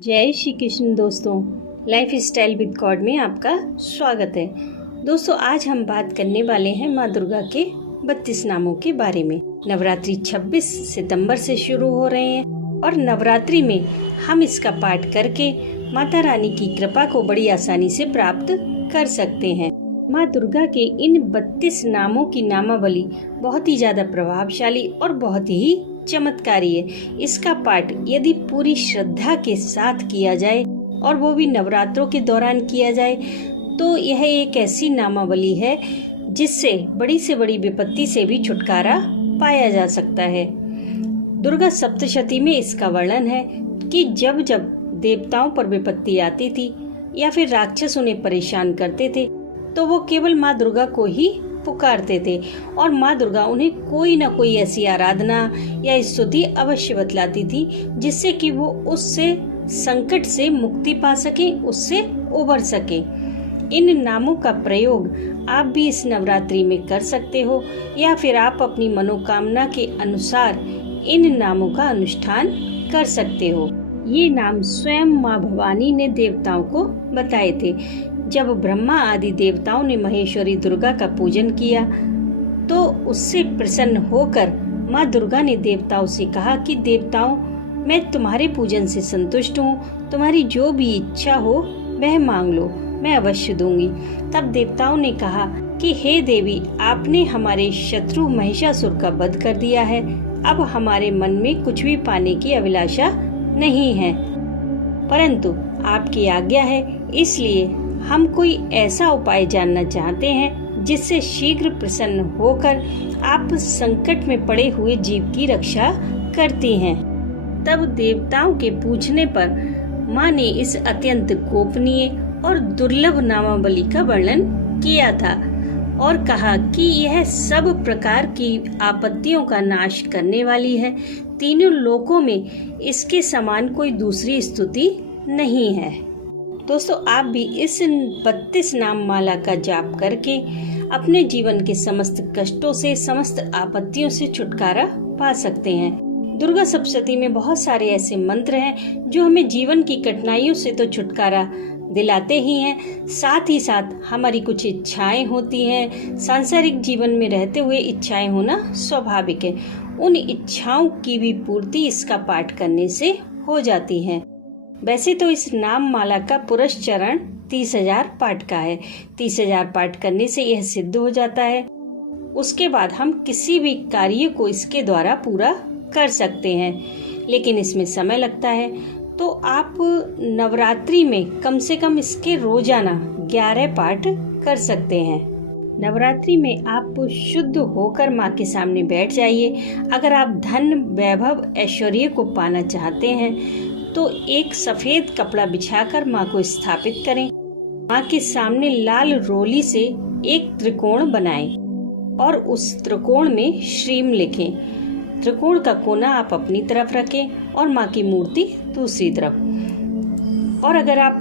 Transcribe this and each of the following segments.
जय श्री कृष्ण दोस्तों, life style with God में आपका स्वागत है। दोस्तों, आज हम बात करने वाले हैं माँ दुर्गा के 32 नामों के बारे में। नवरात्रि 26 सितंबर से शुरू हो रहे हैं और नवरात्रि में हम इसका पाठ करके माता रानी की कृपा को बड़ी आसानी से प्राप्त कर सकते हैं। माँ दुर्गा के इन 32 नामों की नामावली बहुत ही ज्यादा प्रभावशाली और बहुत ही चमत्कारी है। इसका पाठ यदि पूरी श्रद्धा के साथ किया जाए और वो भी नवरात्रों के दौरान किया जाए तो यह एक ऐसी नामावली है जिससे बड़ी से बड़ी विपत्ति से भी छुटकारा पाया जा सकता है। दुर्गा सप्तशती में इसका वर्णन है कि जब जब देवताओं पर विपत्ति आती थी या फिर राक्षस उन्हें परेशान करते थे तो वो केवल माँ दुर्गा को ही पुकारते थे और माँ दुर्गा उन्हें कोई न कोई ऐसी आराधना या स्तुति अवश्य बतलाती थी जिससे कि वो उससे संकट से मुक्ति पा सके, उससे उबर सके। इन नामों का प्रयोग आप भी इस नवरात्रि में कर सकते हो या फिर आप अपनी मनोकामना के अनुसार इन नामों का अनुष्ठान कर सकते हो। ये नाम स्वयं माँ भवानी ने देवताओं को बताए थे। जब ब्रह्मा आदि देवताओं ने महेश्वरी दुर्गा का पूजन किया तो उससे प्रसन्न होकर माँ दुर्गा ने देवताओं से कहा कि देवताओं, मैं तुम्हारे पूजन से संतुष्ट हूँ, तुम्हारी जो भी इच्छा हो वह मांग लो, मैं अवश्य दूंगी। तब देवताओं ने कहा कि हे देवी, आपने हमारे शत्रु महिषासुर का वध कर दिया है, अब हमारे मन में कुछ भी पाने की अभिलाषा नहीं है, परंतु आपकी आज्ञा है, इसलिए हम कोई ऐसा उपाय जानना चाहते हैं जिससे शीघ्र प्रसन्न होकर आप संकट में पड़े हुए जीव की रक्षा करती हैं। तब देवताओं के पूछने पर माँ ने इस अत्यंत गोपनीय और दुर्लभ नामावली का वर्णन किया था और कहा कि यह सब प्रकार की आपत्तियों का नाश करने वाली है। तीनों लोकों में इसके समान कोई दूसरी स्तुति नहीं है। दोस्तों, आप भी इस 32 नाम माला का जाप करके अपने जीवन के समस्त कष्टों से, समस्त आपत्तियों से छुटकारा पा सकते हैं। दुर्गा सप्तशती में बहुत सारे ऐसे मंत्र हैं जो हमें जीवन की कठिनाइयों से तो छुटकारा दिलाते ही हैं, साथ ही साथ हमारी कुछ इच्छाएं होती हैं। सांसारिक जीवन में रहते हुए इच्छाएं होना स्वाभाविक है। उन इच्छाओं की भी पूर्ति इसका पाठ करने से हो जाती है। वैसे तो इस नाम माला का पुरस्चरण 30,000 पाठ का है। 30,000 पाठ करने से यह सिद्ध हो जाता है। उसके बाद हम किसी भी कार्य को इसके द्वारा पूरा कर सकते हैं, लेकिन इसमें समय लगता है। तो आप नवरात्रि में कम से कम इसके रोजाना 11 पाठ कर सकते हैं। नवरात्रि में आप शुद्ध होकर माँ के सामने बैठ जाइए। अगर आप धन, वैभव, ऐश्वर्य को पाना चाहते हैं तो एक सफेद कपड़ा बिछाकर माँ को स्थापित करें। माँ के सामने लाल रोली से एक त्रिकोण बनाएं और उस त्रिकोण में श्रीम लिखें। त्रिकोण का कोना आप अपनी तरफ रखें और माँ की मूर्ति दूसरी तरफ। और अगर आप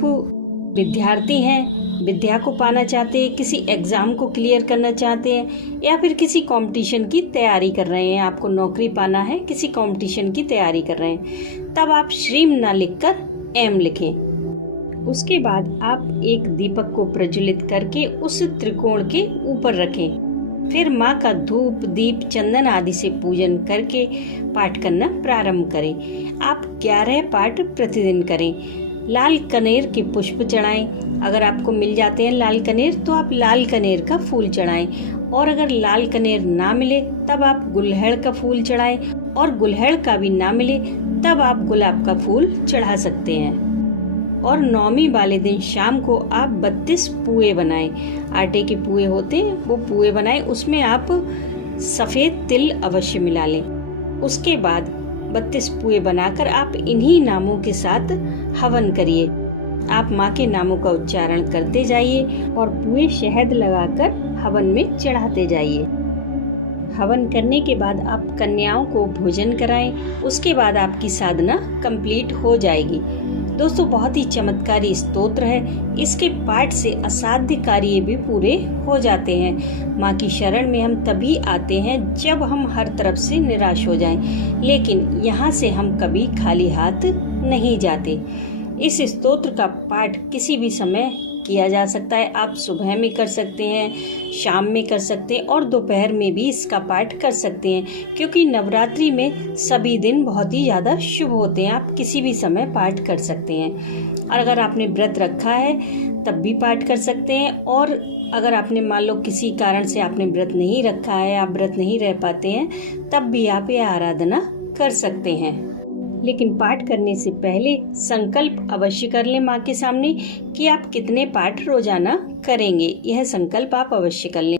विद्यार्थी हैं, विद्या को पाना चाहते हैं, किसी एग्जाम को क्लियर करना चाहते हैं या फिर किसी कंपटीशन की तैयारी कर रहे हैं, आपको नौकरी पाना है, किसी कंपटीशन की तैयारी कर रहे हैं, तब आप श्रीम ना लिखकर एम लिखें। उसके बाद आप एक दीपक को प्रज्वलित करके उस त्रिकोण के ऊपर रखें। फिर माँ का धूप, दीप, चंदन आदि से पूजन करके पाठ करना प्रारंभ करें। आप 11 पाठ प्रतिदिन करें। लाल कनेर के पुष्प चढ़ाएं। अगर आपको मिल जाते हैं लाल कनेर तो आप लाल कनेर का फूल चढ़ाएं, और अगर लाल कनेर ना मिले तब आप गुलहड़ का फूल चढ़ाएं, और गुलहड़ का भी ना मिले तब आप गुलाब का फूल चढ़ा सकते हैं। और नौमी वाले दिन शाम को आप 32 पुए बनाएं। आटे के पुए होते हैं, वो पुए बनाएं, उसमें आप सफेद तिल अवश्य मिला लें। उसके बाद 32 पुए बनाकर आप इन्हीं नामों के साथ हवन करिए। आप माँ के नामों का उच्चारण करते जाइए और पुए शहद लगाकर हवन में चढ़ाते जाइए। हवन करने के बाद आप कन्याओं को भोजन कराएं। उसके बाद आपकी साधना कंप्लीट हो जाएगी। दोस्तों, बहुत ही चमत्कारी स्तोत्र है। इसके पाठ से असाध्य कार्य भी पूरे हो जाते हैं। माँ की शरण में हम तभी आते हैं जब हम हर तरफ से निराश हो जाएं, लेकिन यहाँ से हम कभी खाली हाथ नहीं जाते। इस स्तोत्र का पाठ किसी भी समय किया जा सकता है। आप सुबह में कर सकते हैं, शाम में कर सकते हैं और दोपहर में भी इसका पाठ कर सकते हैं, क्योंकि नवरात्रि में सभी दिन बहुत ही ज़्यादा शुभ होते हैं। आप किसी भी समय पाठ कर सकते हैं। और अगर आपने व्रत रखा है तब भी पाठ कर सकते हैं, और अगर आपने मान लो किसी कारण से आपने व्रत नहीं रखा है, आप व्रत नहीं रह पाते हैं, तब भी आप यह आराधना कर सकते हैं। लेकिन पाठ करने से पहले संकल्प अवश्य कर लें माँ के सामने कि आप कितने पाठ रोजाना करेंगे। यह संकल्प आप अवश्य कर लें।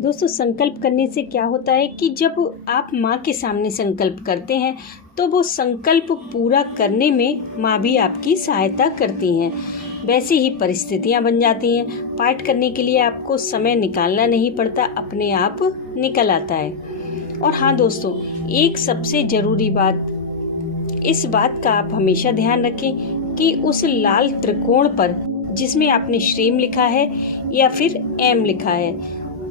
दोस्तों, संकल्प करने से क्या होता है कि जब आप माँ के सामने संकल्प करते हैं तो वो संकल्प पूरा करने में माँ भी आपकी सहायता करती हैं। वैसे ही परिस्थितियाँ बन जाती हैं। पाठ करने के लिए आपको समय निकालना नहीं पड़ता, अपने आप निकल आता है। और हाँ दोस्तों, एक सबसे ज़रूरी बात, इस बात का आप हमेशा ध्यान रखें कि उस लाल त्रिकोण पर जिसमें आपने श्रीम लिखा है या फिर एम लिखा है,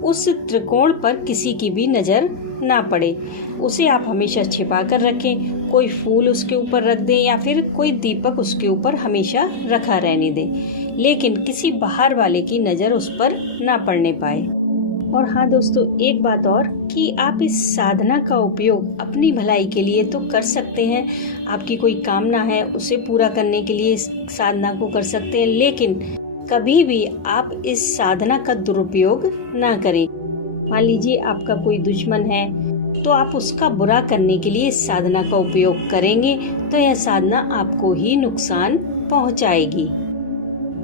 उस त्रिकोण पर किसी की भी नज़र ना पड़े। उसे आप हमेशा छिपा कर रखें। कोई फूल उसके ऊपर रख दें या फिर कोई दीपक उसके ऊपर हमेशा रखा रहने दें, लेकिन किसी बाहर वाले की नज़र उस पर ना पड़ने पाए। और हाँ दोस्तों, एक बात और कि आप इस साधना का उपयोग अपनी भलाई के लिए तो कर सकते हैं। आपकी कोई कामना है उसे पूरा करने के लिए इस साधना को कर सकते हैं, लेकिन कभी भी आप इस साधना का दुरुपयोग ना करें। मान लीजिए आपका कोई दुश्मन है तो आप उसका बुरा करने के लिए इस साधना का उपयोग करेंगे तो यह साधना आपको ही नुकसान पहुंचाएगी।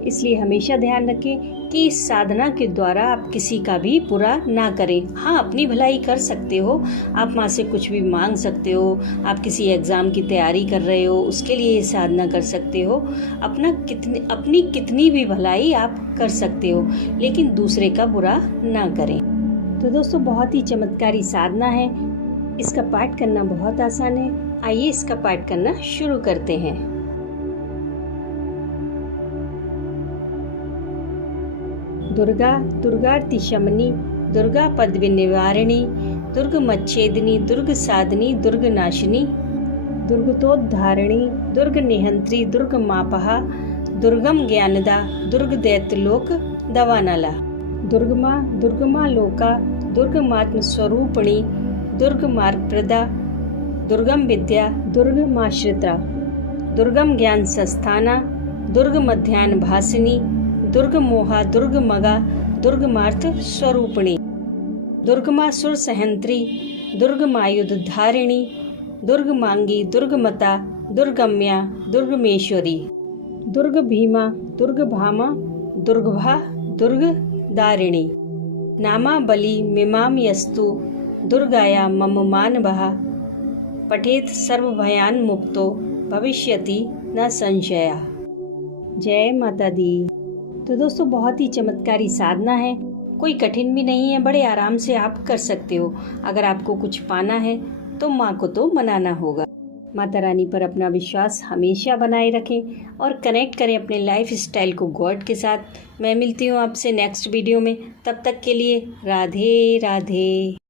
इसलिए हमेशा ध्यान रखें कि इस साधना के द्वारा आप किसी का भी बुरा ना करें। हाँ, अपनी भलाई कर सकते हो। आप माँ से कुछ भी मांग सकते हो। आप किसी एग्ज़ाम की तैयारी कर रहे हो, उसके लिए ये साधना कर सकते हो। अपनी कितनी भी भलाई आप कर सकते हो, लेकिन दूसरे का बुरा ना करें। तो दोस्तों, बहुत ही चमत्कारी साधना है। इसका पाठ करना बहुत आसान है। आइए इसका पाठ करना शुरू करते हैं। दुर्गा दुर्गार्ति शमनी, दुर्गा पद्म निवारिणी, दुर्ग मच्छेदिनी, दुर्ग साधनी, दुर्ग नाशिनी, दुर्गतोद्धारिणी, दुर्ग निहंत्री, दुर्ग मापहा, दुर्गम ज्ञानदा, दुर्ग दैत्यलोक दवानला, दुर्गमा लोका, दुर्गमात्म स्वरूपिणी, दुर्ग मार्गप्रदा, दुर्गम विद्या, दुर्गमाश्रिता, दुर्गम ज्ञान संस्थाना, दुर्ग मध्यान्ह भासिनी, दुर्ग मोहा, दुर्ग मगा, दुर्गमार्थ स्वरूपिणी, दुर्गमासुर सहंत्री, दुर्गमायुधधारिणी, दुर्गमांगी, दुर्गमता, दुर्गम्या, दुर्गमेश्वरी, दुर्ग भीमा, दुर्ग भामा, दुर्गभा, दुर्ग दारिणी, नामा बलि मिमाम यस्तु, दुर्गाया मम मानवः, पठेत सर्वभयान मुक्तो भविष्यति न संशया। जय माता दी। तो दोस्तों, बहुत ही चमत्कारी साधना है, कोई कठिन भी नहीं है, बड़े आराम से आप कर सकते हो। अगर आपको कुछ पाना है तो माँ को तो मनाना होगा। माता रानी पर अपना विश्वास हमेशा बनाए रखें और कनेक्ट करें अपने लाइफ स्टाइल को गॉड के साथ। मैं मिलती हूँ आपसे नेक्स्ट वीडियो में। तब तक के लिए राधे राधे।